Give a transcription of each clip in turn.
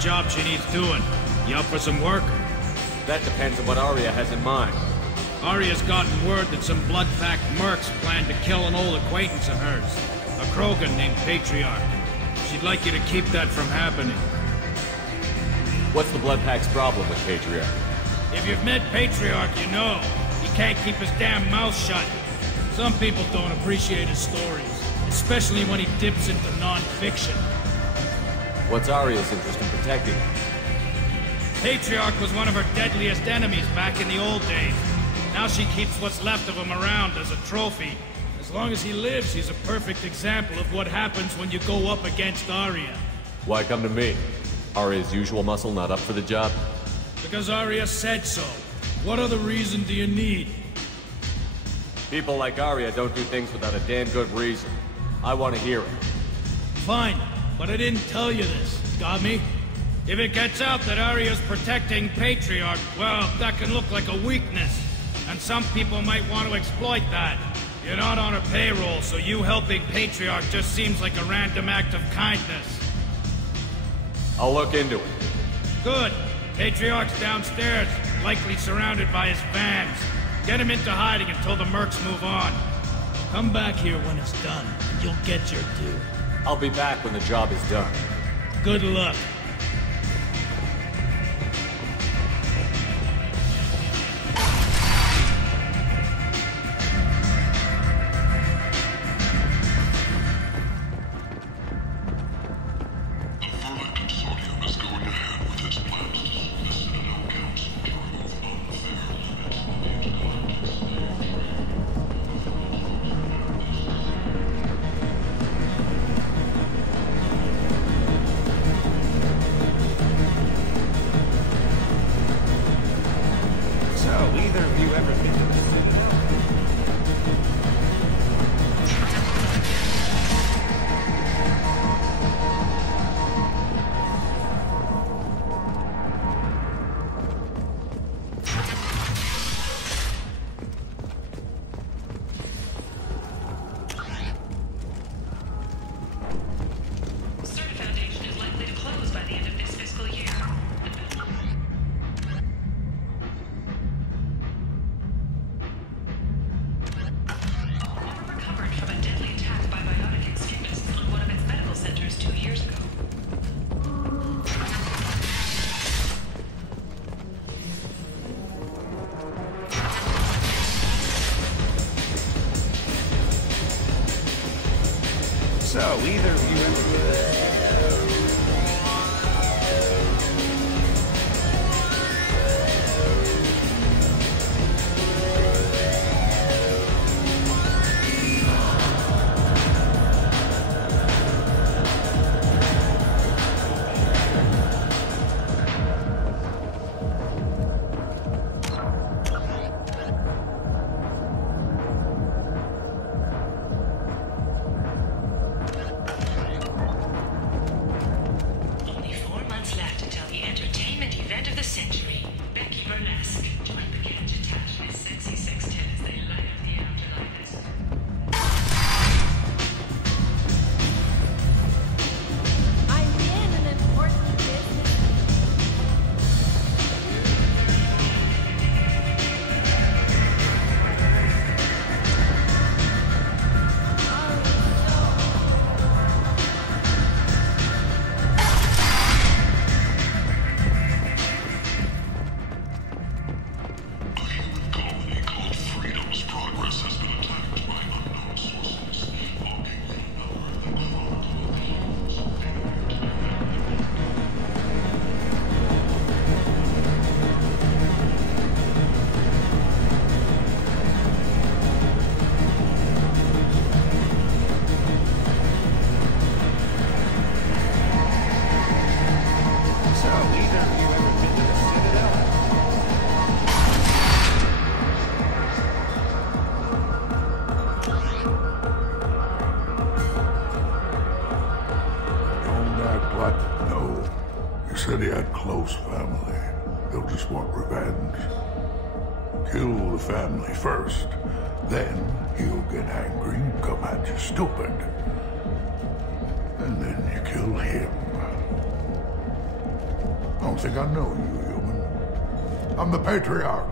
job she needs doing. You up for some work? That depends on what Arya has in mind. Arya's gotten word that some blood-packed mercs plan to kill an old acquaintance of hers. A Krogan named Patriarca. She'd like you to keep that from happening. What's the Blood Pack's problem with Patriarch? If you've met Patriarch, you know. He can't keep his damn mouth shut. Some people don't appreciate his stories, especially when he dips into non-fiction. What's Arya's interest in protecting him? Patriarch was one of her deadliest enemies back in the old days. Now she keeps what's left of him around as a trophy. As long as he lives, he's a perfect example of what happens when you go up against Arya. Why come to me? Arya's usual muscle not up for the job? Because Arya said so. What other reason do you need? People like Arya don't do things without a damn good reason. I want to hear it. Fine, but I didn't tell you this. Got me? If it gets out that Arya's protecting Patriarch, well, that can look like a weakness. And some people might want to exploit that. You're not on her payroll, so you helping Patriarch just seems like a random act of kindness. I'll look into it. Good. Patriarch's downstairs, likely surrounded by his fans. Get him into hiding until the mercs move on. Come back here when it's done, and you'll get your due. I'll be back when the job is done. Good luck. So, either of you ever... Said he had close family. They'll just want revenge. Kill the family first, then he'll get angry and come at you stupid. And then you kill him. Don't think I know you, human. I'm the Patriarch.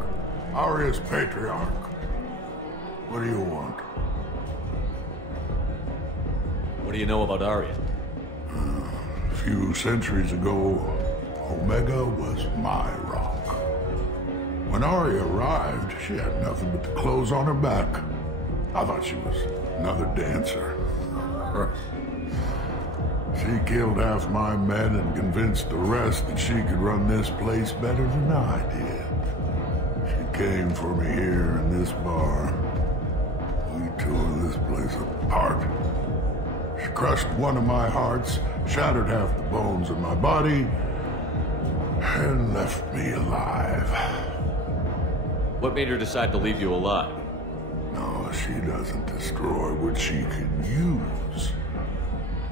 Aria's Patriarch. What do you want? What do you know about Aria? A few centuries ago, Omega was my rock. When Aria arrived, she had nothing but the clothes on her back. I thought she was another dancer. She killed half my men and convinced the rest that she could run this place better than I did. She came for me here in this bar. We tore this place apart. She crushed one of my hearts, shattered half the bones in my body, and left me alive. What made her decide to leave you alive? No, she doesn't destroy what she can use.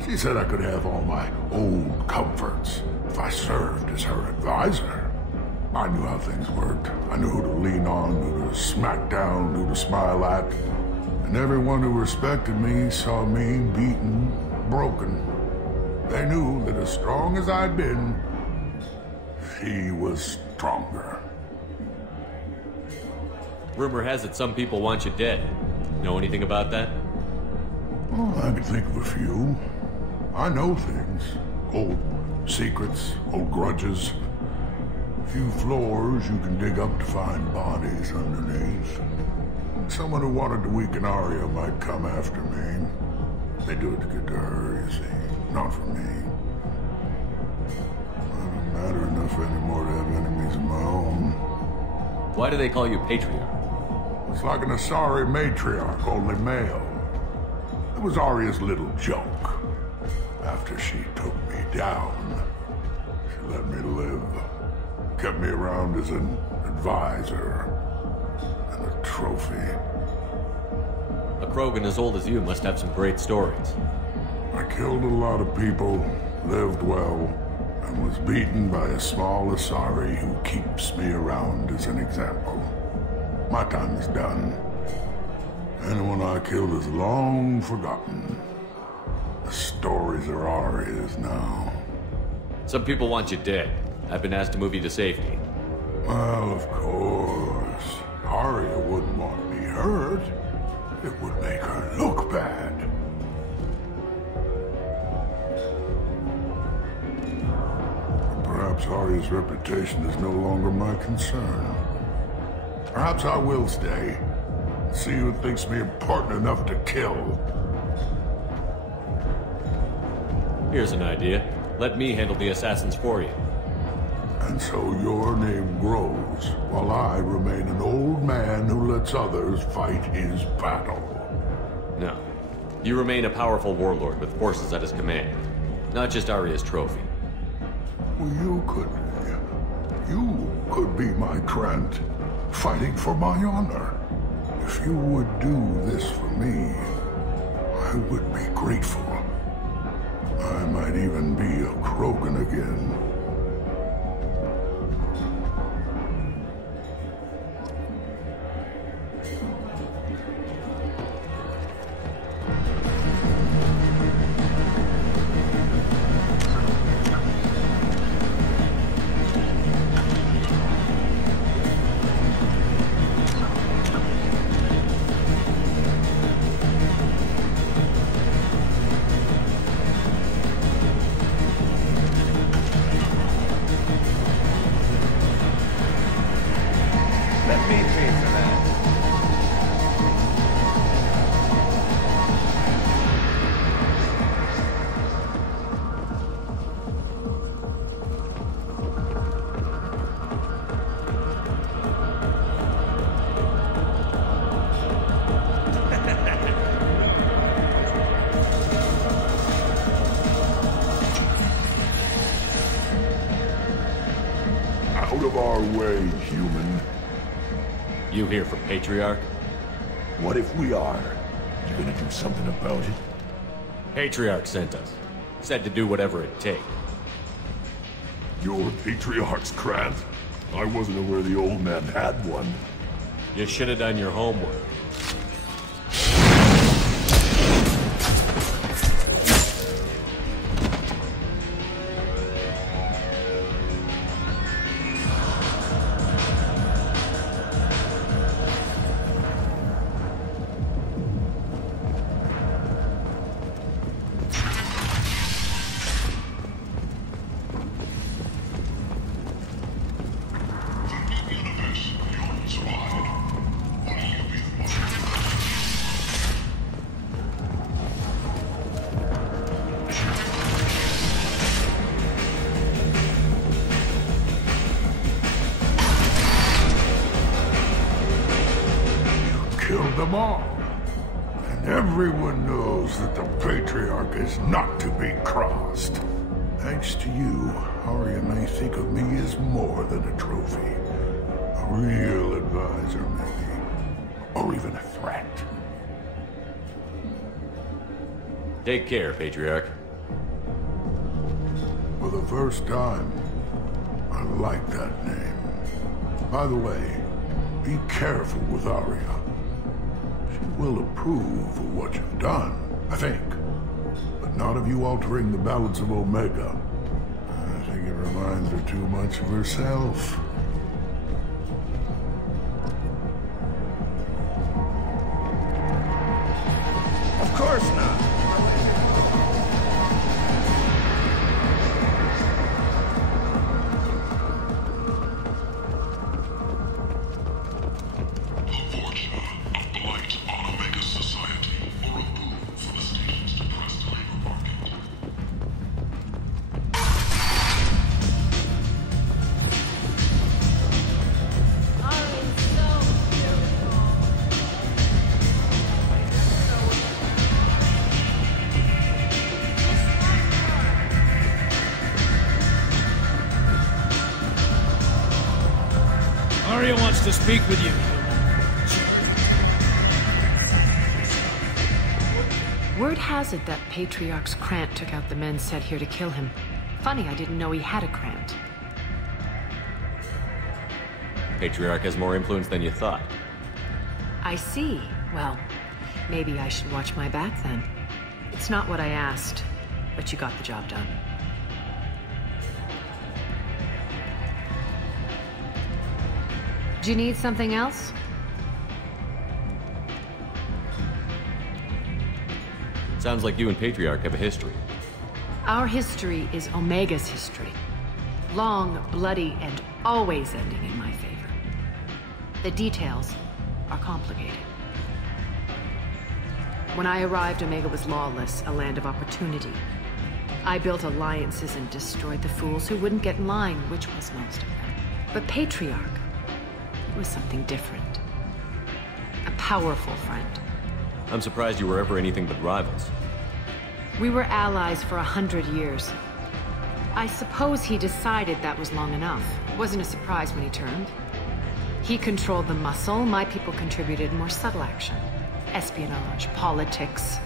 She said I could have all my old comforts if I served as her advisor. I knew how things worked. I knew who to lean on, who to smack down, who to smile at. And everyone who respected me saw me beaten, broken. They knew that as strong as I'd been, she was stronger. Rumor has it some people want you dead. Know anything about that? Well, I could think of a few. I know things. Old secrets, old grudges. A few floors you can dig up to find bodies underneath. Someone who wanted to weaken Aria might come after me. They do it to get to her, you see. Not for me. It doesn't matter enough anymore to have enemies of my own. Why do they call you Patriarch? It's like an Asari matriarch, only male. It was Aria's little joke. After she took me down, she let me live. Kept me around as an advisor and a trophy. A Krogan as old as you must have some great stories. I killed a lot of people, lived well, and was beaten by a small Asari who keeps me around as an example. My time is done. Anyone I killed is long forgotten. The stories are Aria's now. Some people want you dead. I've been asked to move you to safety. Well, of course. Aria wouldn't want me hurt. It would make her look bad. Perhaps Aria's reputation is no longer my concern. Perhaps I will stay. See who thinks me important enough to kill. Here's an idea. Let me handle the assassins for you. And so your name grows, while I remain an old man who lets others fight his battle. No. You remain a powerful warlord with forces at his command. Not just Aria's trophy. Well, you could be my Trent, fighting for my honor. If you would do this for me, I would be grateful. I might even be a Krogan again. Let me pay for that. Out of our way, human. You here for Patriarch? What if we are? You gonna do something about it? Patriarch sent us. Said to do whatever it takes. Your Patriarch's Grant? I wasn't aware the old man had one. You should have done your homework. killed them all. And everyone knows that the Patriarch is not to be crossed. Thanks to you, Arya may think of me as more than a trophy. A real advisor, maybe. Or even a threat. Take care, Patriarch. For the first time, I like that name. By the way, be careful with Arya. She will approve of what you've done, I think. But not of you altering the balance of Omega. I think it reminds her too much of herself. Of course not. Arya wants to speak with you. Word has it that Patriarch's Krant took out the men set here to kill him. Funny, I didn't know he had a Krant. Patriarch has more influence than you thought. I see. Well, maybe I should watch my back then. It's not what I asked, but you got the job done. Do you need something else? Sounds like you and Patriarch have a history. Our history is Omega's history. Long, bloody, and always ending in my favor. The details are complicated. When I arrived, Omega was lawless, a land of opportunity. I built alliances and destroyed the fools who wouldn't get in line, which was most of them. But Patriarch was something different. A powerful friend. I'm surprised you were ever anything but rivals. We were allies for 100 years. I suppose he decided that was long enough. It wasn't a surprise when he turned. He controlled the muscle, my people contributed more subtle action. Espionage, politics,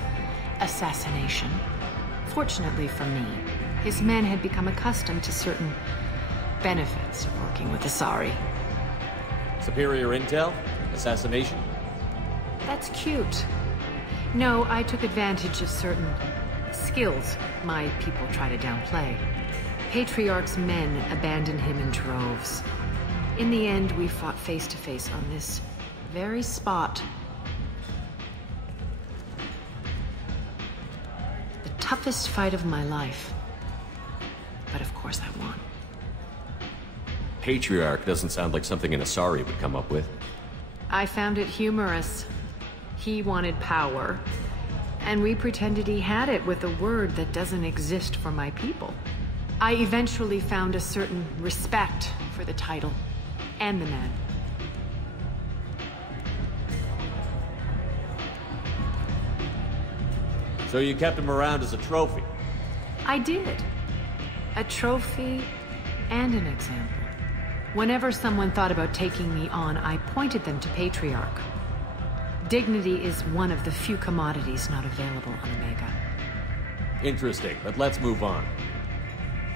assassination. Fortunately for me, his men had become accustomed to certain benefits of working with Asari. Superior intel? Assassination? That's cute. No, I took advantage of certain skills my people try to downplay. Patriarch's men abandoned him in droves. In the end, we fought face to face on this very spot. The toughest fight of my life. But of course I won. Patriarch doesn't sound like something an Asari would come up with. I found it humorous. He wanted power, and we pretended he had it with a word that doesn't exist for my people. I eventually found a certain respect for the title and the man. So you kept him around as a trophy? I did. A trophy and an example. Whenever someone thought about taking me on, I pointed them to Patriarch. Dignity is one of the few commodities not available on Omega. Interesting, but let's move on.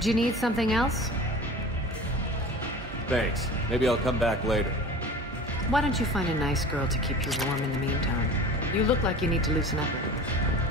Do you need something else? Thanks. Maybe I'll come back later. Why don't you find a nice girl to keep you warm in the meantime? You look like you need to loosen up a bit.